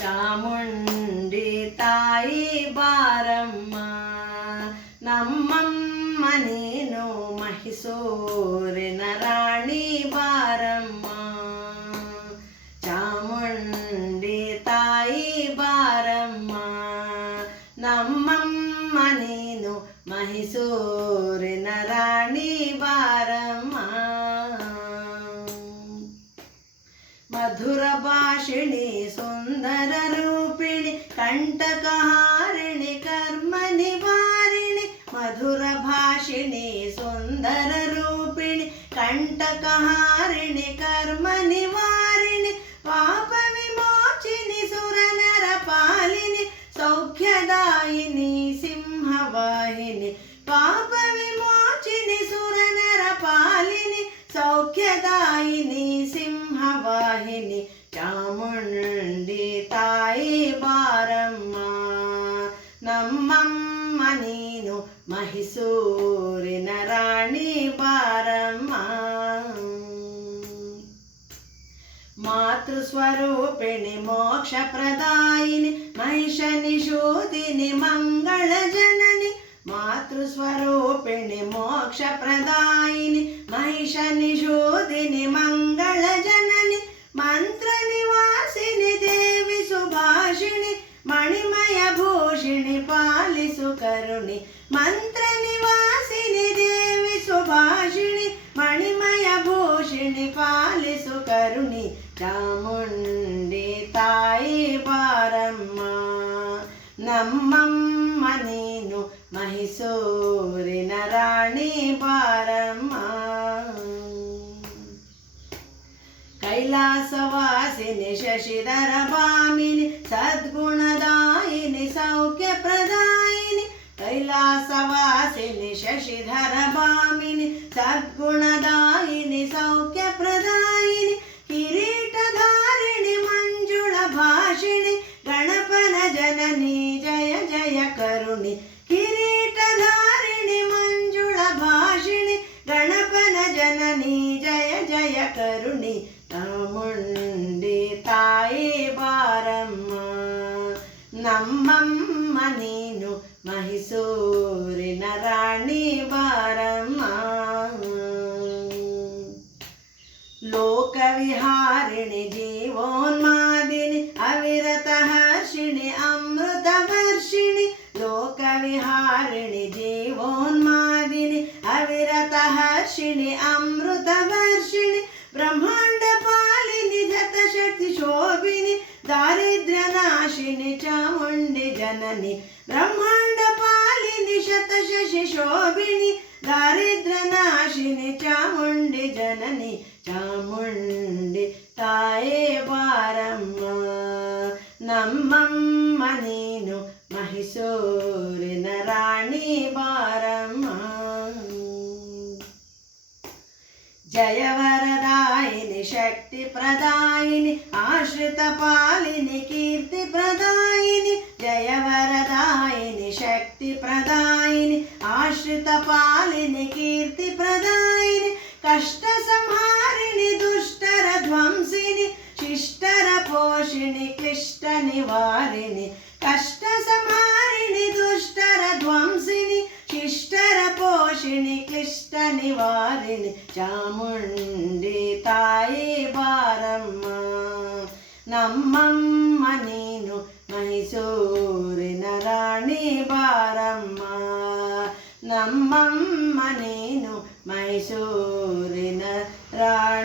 ಚಾಮುಂಡಿ ತಾಯಿ ಬಾರಮ್ಮ, ನಮ್ಮಮ್ಮ ನೀನು ಮೈಸೂರಿನ ರಾಣಿ ಬಾರಮ್ಮ. ಚಾಮುಂಡಿ ತಾಯಿ ಬಾರಮ್ಮ, ನಮ್ಮಮ್ಮ ನೀನು ಮೈಸೂರಿನ ರಾಣಿ ಬಾರಮ್ಮ. ಮಧುರ ಭಾಷಿಣಿ ಸುಂದರ ರೂಪಿಣಿ ಕಂಟಕಹಾರಿಣಿ ಕರ್ಮ ನಿವಾರಿಣಿ. ಮಧುರ ಭಾಷಿಣಿ ಸುಂದರ ರೂಪಿಣಿ ಕಂಟಕಹಾರಿಣಿ ಕರ್ಮ ನಿವಾರಿಣಿ. ಪಾಪ ವಿಮೋಚಿನಿ ಸುರನರ ಪಾಲಿನಿ ಸೌಖ್ಯದಾಯಿನಿ ಸಿಂಹವಾಹಿನಿ. ಪಾಪ ವಿಮೋಚಿನಿ ಸುರನರ ಪಾಲಿನಿ ಸೌಖ್ಯದಾಯಿನಿ ಸಿಂಹವಾಹಿನಿ. ಚಾಮುಂಡಿ ತಾಯಿ ಬಾರಮ್ಮ, ನಮ್ಮಮ್ಮ ನೀನು ಮೈಸೂರಿನ ರಾಣಿ ಬಾರಮ್ಮ. ಮಾತೃ ಸ್ವರೂಪಿಣಿ ಮೋಕ್ಷ ಪ್ರದಾಯಿನಿ ಮಹಿಷ ನಿಷೂದಿನಿ ಮಂಗಳ ಜನನಿ. ಮಾತೃ ಸ್ವರೂಪಿಣಿ ಮೋಕ್ಷ ಪ್ರದಾಯಿನಿ ಮಹಿಷ ನಿಷೂದಿನಿ ಮಂಗಳ ಜನನಿ. ಮಂತ್ರ ನಿವಾಸಿನಿ ದೇವಿ ಸುಭಾಷಿಣಿ ಮಣಿಮಯ ಭೂಷಿಣಿ ಪಾಲಿಸು ಕರುಣಿ. ಮಂತ್ರ ನಿವಾಸಿನಿ ದೇವಿ ಸುಭಾಷಿಣಿ ಮಣಿಮಯ ಭೂಷಿಣಿ ಪಾಲಿಸು ಕರುಣಿ. ಚಾಮುಂಡಿ ತಾಯಿ ಬಾರಮ್ಮ, ನಮ್ಮಮ್ಮ ನೀನು ಮೈಸೂರಿನ ರಾಣಿ ಬಾರಮ್ಮ. ಕೈಲಾಸವಾಸಿನಿ ಶಶಿಧರ ಭಾಮಿನಿ ಸದ್ಗುಣದಾಯಿನಿ ಸೌಖ್ಯ ಪ್ರದಾಯಿನಿ. ಕೈಲಾಸವಾಸಿನಿ ಶಶಿಧರ ಭಾಮಿನಿ ಸದ್ಗುಣದಾಯಿನಿ ಸೌಖ್ಯ ಪ್ರದಾಯಿನಿ. ಕಿರೀಟಧಾರಿಣಿ ಮಂಜುಳ ಭಾಷಿಣಿ ಗಣಪನ ಜನನಿ ಜಯ ಜಯ ಕರುಣಿ. ಕಿರೀಟಧಾರಿಣಿ ಮಂಜುಳ ಭಾಷಿಣಿ ಗಣಪನ ಜನನಿ ಜಯ ಜಯ ಕರುಣಿ. ಚಾಮುಂಡಿ ತಾಯಿ ಬಾರಮ್ಮ, ನಮ್ಮಮ್ಮ ನೀನು ಮೈಸೂರಿನ ರಾಣಿ ಬಾರಮ್ಮ. ಲೋಕವಿಹಾರಿಣಿ ಜೀವೋನ್ಮಾದಿನಿ ಅವಿರತ ಹರ್ಷಿಣಿ ಅಮೃತ ವರ್ಷಿಣಿ. ಲೋಕವಿಹಾರಿಣಿ ಜೀವೋನ್ಮಾದಿನಿ ಅವಿರತ ಹರ್ಷಿಣಿ ಅಮೃತ ವರ್ಷಿಣಿ. ಬ್ರಹ್ಮಾಂಡ ಪಾಲಿನಿ ಶತಶಕ್ತಿ ಶೋಭಿನಿ ದಾರಿದ್ರ್ಯ ನಾಶಿನಿ ಚಾಮುಂಡಿ ಜನನಿ. ಬ್ರಹ್ಮಾಂಡ ಪಾಲಿನಿ ಶತಶಶಿ ಶೋಭಿನಿ ದಾರಿದ್ರ್ಯ ನಾಶಿನಿ ಚಾಮುಂಡಿ ಜನನಿ. ಚಾಮುಂಡಿ ತಾಯೇ ಬಾರಮ್ಮ, ನಮ್ಮಮ್ಮ ನೀನು ಮೈಸೂರಿನ ರಾಣಿ ಬಾರಮ್ಮ. ಜಯವರದಾಯಿನಿ ಶಕ್ತಿ ಪ್ರದಾಯಿನಿ ಆಶ್ರಿತ ಪಾಲಿನಿ ಕೀರ್ತಿ ಪ್ರದಾಯಿನಿ. ಜಯವರದಾಯಿನಿ ಶಕ್ತಿ ಪ್ರದಾಯಿನಿ ಆಶ್ರಿತ ಪಾಲಿನಿ ಕೀರ್ತಿ ಪ್ರದಾಯಿನಿ. ಕಷ್ಟ ಸಂಹಾರಿಣಿ ದುಷ್ಟರ ಧ್ವಂಸಿನಿ ಶಿಷ್ಟರ ಪೋಷಿಣಿ ಕ್ಲಿಷ್ಟ ನಿವಾರಿಣಿ. ಕಷ್ಟ ಸಂಹಾರಿಣಿ ದುಷ್ಟರ ಧ್ವಂಸಿನಿ ಶಿಷ್ಟರ ಪೋಷಿಣಿ ಕ್ಲಿಷ್ಟ ನಿವಾರಿಣಿ. ಚಾಮುಂಡಿ ತಾಯಿ ಬಾರಮ್ಮ, ನಮ್ಮಮ್ಮ ನೀನು ಮೈಸೂರಿನ ರಾಣಿ ಬಾರಮ್ಮ. ನಮ್ಮಮ್ಮ ನೀನು ಮೈಸೂರಿನ ರಾಣಿ